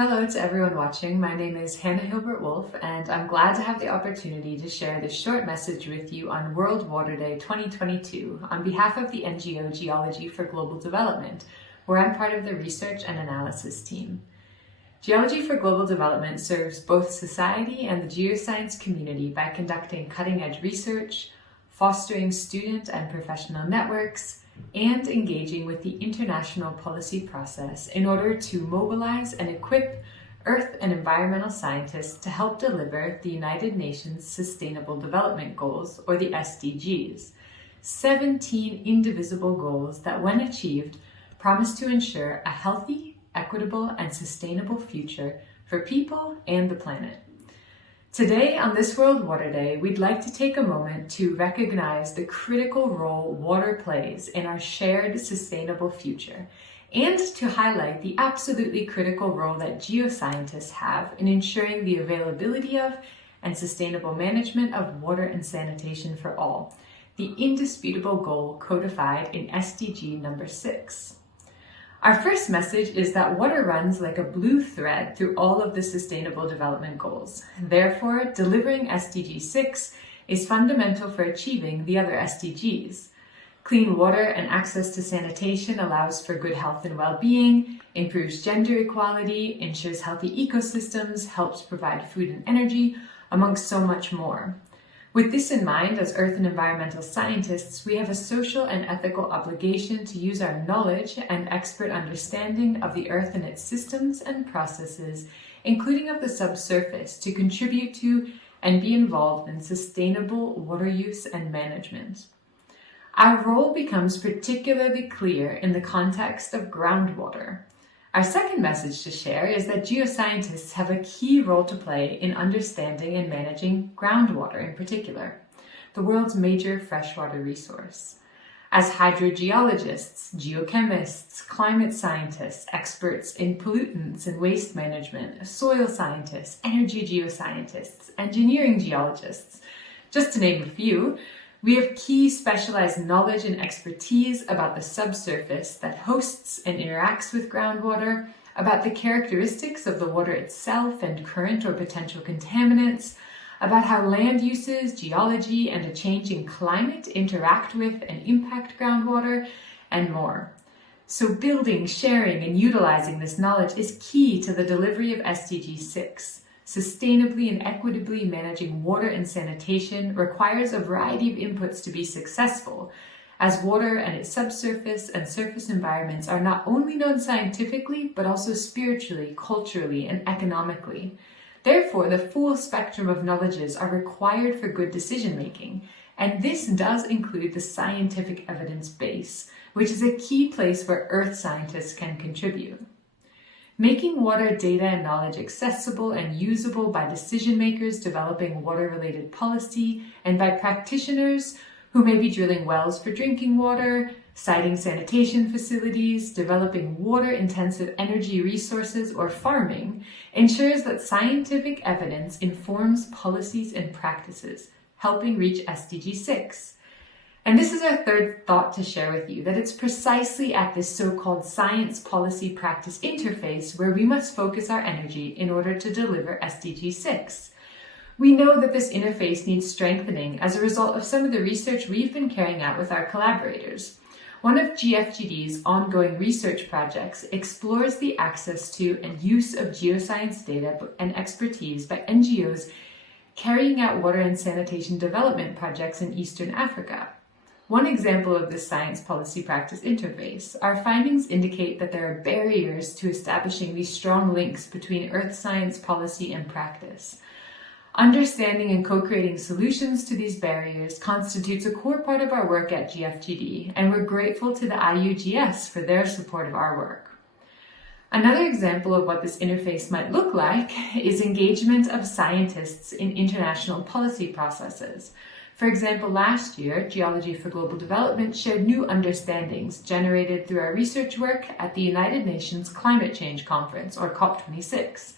Hello to everyone watching. My name is Hannah Hilbert-Wolf, and I'm glad to have the opportunity to share this short message with you on World Water Day 2022 on behalf of the NGO Geology for Global Development, where I'm part of the research and analysis team. Geology for Global Development serves both society and the geoscience community by conducting cutting-edge research, fostering student and professional networks, and engaging with the international policy process in order to mobilize and equip earth and environmental scientists to help deliver the United Nations Sustainable Development Goals, or the SDGs, 17 indivisible goals that, when achieved, promise to ensure a healthy, equitable, and sustainable future for people and the planet. Today, on this World Water Day, we'd like to take a moment to recognize the critical role water plays in our shared sustainable future, and to highlight the absolutely critical role that geoscientists have in ensuring the availability of and sustainable management of water and sanitation for all, the indisputable goal codified in SDG number 6. Our first message is that water runs like a blue thread through all of the Sustainable Development Goals. Therefore, delivering SDG 6 is fundamental for achieving the other SDGs. Clean water and access to sanitation allows for good health and well-being, improves gender equality, ensures healthy ecosystems, helps provide food and energy, amongst so much more. With this in mind, as earth and environmental scientists, we have a social and ethical obligation to use our knowledge and expert understanding of the earth and its systems and processes, including of the subsurface, to contribute to and be involved in sustainable water use and management. Our role becomes particularly clear in the context of groundwater. Our second message to share is that geoscientists have a key role to play in understanding and managing groundwater in particular, the world's major freshwater resource. As hydrogeologists, geochemists, climate scientists, experts in pollutants and waste management, soil scientists, energy geoscientists, engineering geologists, just to name a few, we have key specialized knowledge and expertise about the subsurface that hosts and interacts with groundwater, about the characteristics of the water itself and current or potential contaminants, about how land uses, geology, and a changing climate interact with and impact groundwater, and more. So building, sharing, and utilizing this knowledge is key to the delivery of SDG 6. Sustainably and equitably managing water and sanitation requires a variety of inputs to be successful, as water and its subsurface and surface environments are not only known scientifically, but also spiritually, culturally, and economically. Therefore, the full spectrum of knowledges are required for good decision-making, and this does include the scientific evidence base, which is a key place where earth scientists can contribute. Making water data and knowledge accessible and usable by decision makers developing water-related policy and by practitioners who may be drilling wells for drinking water, siting sanitation facilities, developing water-intensive energy resources, or farming ensures that scientific evidence informs policies and practices, helping reach SDG 6. And this is our third thought to share with you, that it's precisely at this so-called science policy practice interface where we must focus our energy in order to deliver SDG 6. We know that this interface needs strengthening as a result of some of the research we've been carrying out with our collaborators. One of GfGD's ongoing research projects explores the access to and use of geoscience data and expertise by NGOs carrying out water and sanitation development projects in Eastern Africa. One example of this science policy practice interface, our findings indicate that there are barriers to establishing these strong links between earth science policy and practice. Understanding and co-creating solutions to these barriers constitutes a core part of our work at GfGD, and we're grateful to the IUGS for their support of our work. Another example of what this interface might look like is engagement of scientists in international policy processes. For example, last year, Geology for Global Development shared new understandings generated through our research work at the United Nations Climate Change Conference, or COP26.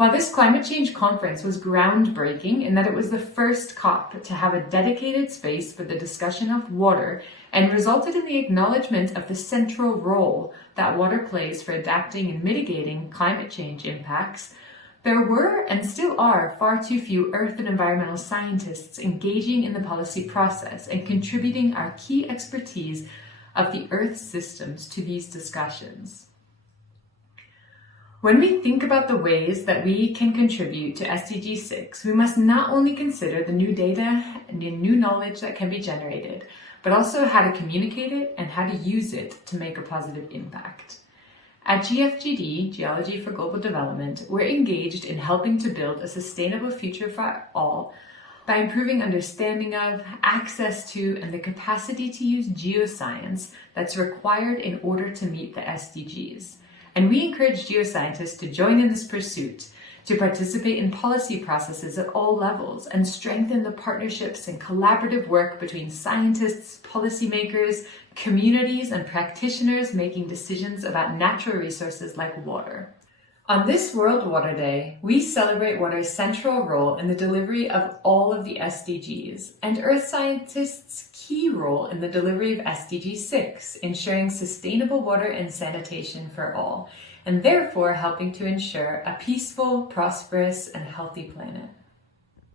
While this climate change conference was groundbreaking in that it was the first COP to have a dedicated space for the discussion of water and resulted in the acknowledgement of the central role that water plays for adapting and mitigating climate change impacts, there were and still are far too few earth and environmental scientists engaging in the policy process and contributing our key expertise of the Earth's systems to these discussions. When we think about the ways that we can contribute to SDG 6, we must not only consider the new data and the new knowledge that can be generated, but also how to communicate it and how to use it to make a positive impact. At GfGD, Geology for Global Development, we're engaged in helping to build a sustainable future for all by improving understanding of, access to, and the capacity to use geoscience that's required in order to meet the SDGs. And we encourage geoscientists to join in this pursuit, to participate in policy processes at all levels, and strengthen the partnerships and collaborative work between scientists, policymakers, communities, and practitioners making decisions about natural resources like water. On this World Water Day, we celebrate water's central role in the delivery of all of the SDGs, and earth scientists' key role in the delivery of SDG 6, ensuring sustainable water and sanitation for all, and therefore helping to ensure a peaceful, prosperous, and healthy planet.